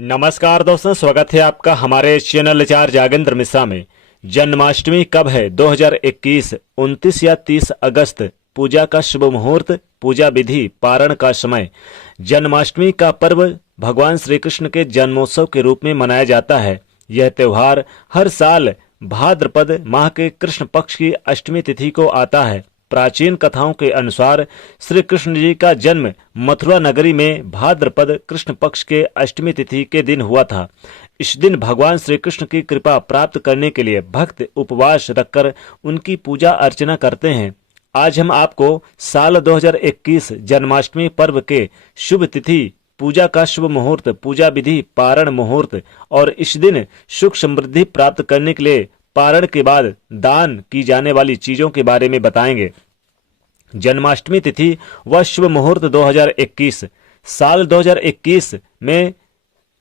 नमस्कार दोस्तों, स्वागत है आपका हमारे चैनल आचार्य जागेंद्र मिश्रा में। जन्माष्टमी कब है? 2021 29 या 30 अगस्त। पूजा का शुभ मुहूर्त, पूजा विधि, पारण का समय। जन्माष्टमी का पर्व भगवान श्री कृष्ण के जन्मोत्सव के रूप में मनाया जाता है। यह त्योहार हर साल भाद्रपद माह के कृष्ण पक्ष की अष्टमी तिथि को आता है। प्राचीन कथाओं के अनुसार श्री कृष्ण जी का जन्म मथुरा नगरी में भाद्रपद कृष्ण पक्ष के अष्टमी तिथि के दिन हुआ था। इस दिन भगवान श्री कृष्ण की कृपा प्राप्त करने के लिए भक्त उपवास रखकर उनकी पूजा अर्चना करते हैं। आज हम आपको साल 2021 जन्माष्टमी पर्व के शुभ तिथि, पूजा का शुभ मुहूर्त, पूजा विधि, पारण मुहूर्त और इस दिन सुख समृद्धि प्राप्त करने के लिए पारण के बाद दान की जाने वाली चीजों के बारे में बताएंगे। जन्माष्टमी तिथि व शुभ मुहूर्त 2021। साल 2021 में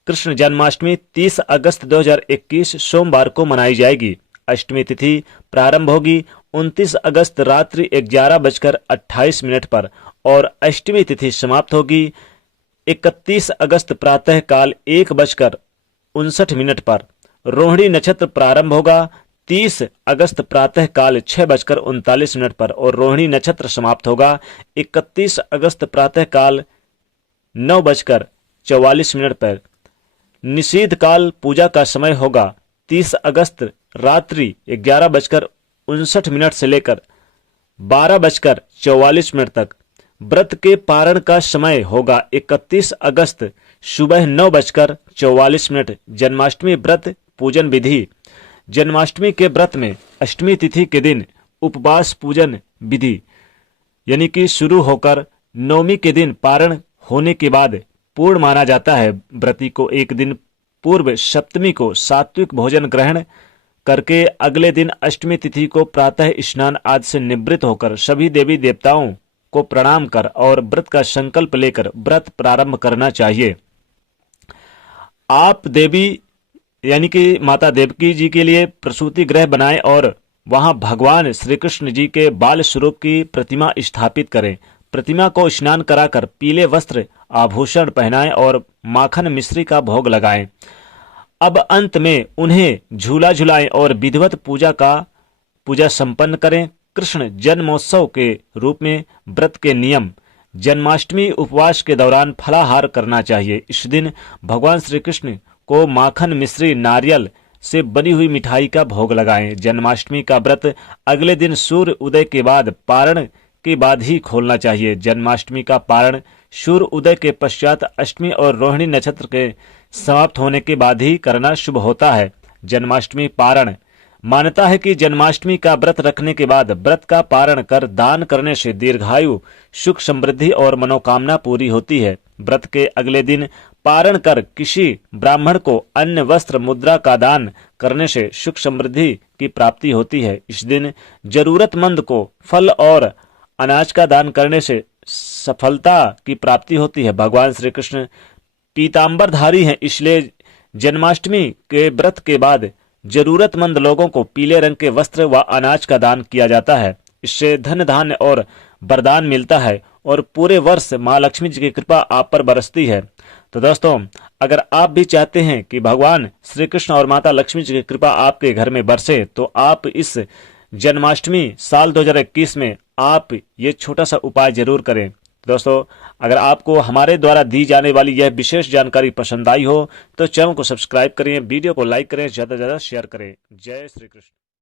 कृष्ण जन्माष्टमी 30 अगस्त 2021 सोमवार को मनाई जाएगी। अष्टमी तिथि प्रारंभ होगी 29 अगस्त रात्रि 11:28 पर और अष्टमी तिथि समाप्त होगी 31 अगस्त प्रातः काल 1:59 पर। रोहिणी नक्षत्र प्रारंभ होगा 30 अगस्त प्रातः काल 6:39 पर और रोहिणी नक्षत्र समाप्त होगा 31 अगस्त प्रातः काल 9:44 पर। निषेध काल पूजा का समय होगा 30 अगस्त रात्रि 11:59 से लेकर 12:44 तक। व्रत के पारण का समय होगा 31 अगस्त सुबह 9:44। जन्माष्टमी व्रत पूजन विधि। जन्माष्टमी के व्रत में अष्टमी तिथि के दिन उपवास पूजन विधि यानी कि शुरू होकर नवमी के दिन पारण होने के बाद पूर्ण माना जाता है। व्रती को एक दिन पूर्व सप्तमी को सात्विक भोजन ग्रहण करके अगले दिन अष्टमी तिथि को प्रातः स्नान आदि से निवृत्त होकर सभी देवी देवताओं को प्रणाम कर और व्रत का संकल्प लेकर व्रत प्रारंभ करना चाहिए। आप देवी यानी कि माता देवकी जी के लिए प्रसूति गृह बनाएं और वहां भगवान श्री कृष्ण जी के बाल स्वरूप की प्रतिमा स्थापित करें। प्रतिमा को स्नान कराकर पीले वस्त्र आभूषण पहनाएं और माखन मिश्री का भोग लगाएं। अब अंत में उन्हें झूला झुलाएं और विधिवत पूजा संपन्न करें। कृष्ण जन्मोत्सव के रूप में व्रत के नियम। जन्माष्टमी उपवास के दौरान फलाहार करना चाहिए। इस दिन भगवान श्री कृष्ण को माखन मिश्री नारियल से बनी हुई मिठाई का भोग लगाएं। जन्माष्टमी का व्रत अगले दिन सूर्य उदय के बाद पारण के बाद ही खोलना चाहिए। जन्माष्टमी का पारण सूर्य उदय के पश्चात अष्टमी और रोहिणी नक्षत्र के समाप्त होने के बाद ही करना शुभ होता है। जन्माष्टमी पारण। मान्यता है कि जन्माष्टमी का व्रत रखने के बाद व्रत का पारण कर दान करने से दीर्घायु, सुख समृद्धि और मनोकामना पूरी होती है। व्रत के अगले दिन पारण कर किसी ब्राह्मण को अन्न, वस्त्र, मुद्रा का दान करने से सुख समृद्धि की प्राप्ति होती है। इस दिन जरूरतमंद को फल और अनाज का दान करने से सफलता की प्राप्ति होती है। भगवान श्री कृष्ण पीतांबरधारी हैं, इसलिए जन्माष्टमी के व्रत के बाद जरूरतमंद लोगों को पीले रंग के वस्त्र व अनाज का दान किया जाता है। इससे धन धान्य और वरदान मिलता है और पूरे वर्ष माँ लक्ष्मी जी की कृपा आप पर बरसती है। तो दोस्तों, अगर आप भी चाहते हैं कि भगवान श्री कृष्ण और माता लक्ष्मी जी की कृपा आपके घर में बरसे तो आप इस जन्माष्टमी साल 2021 में आप ये छोटा सा उपाय जरूर करें। दोस्तों, अगर आपको हमारे द्वारा दी जाने वाली यह विशेष जानकारी पसंद आई हो तो चैनल को सब्सक्राइब करें, वीडियो को लाइक करें, ज्यादा से ज्यादा शेयर करें। जय श्री कृष्ण।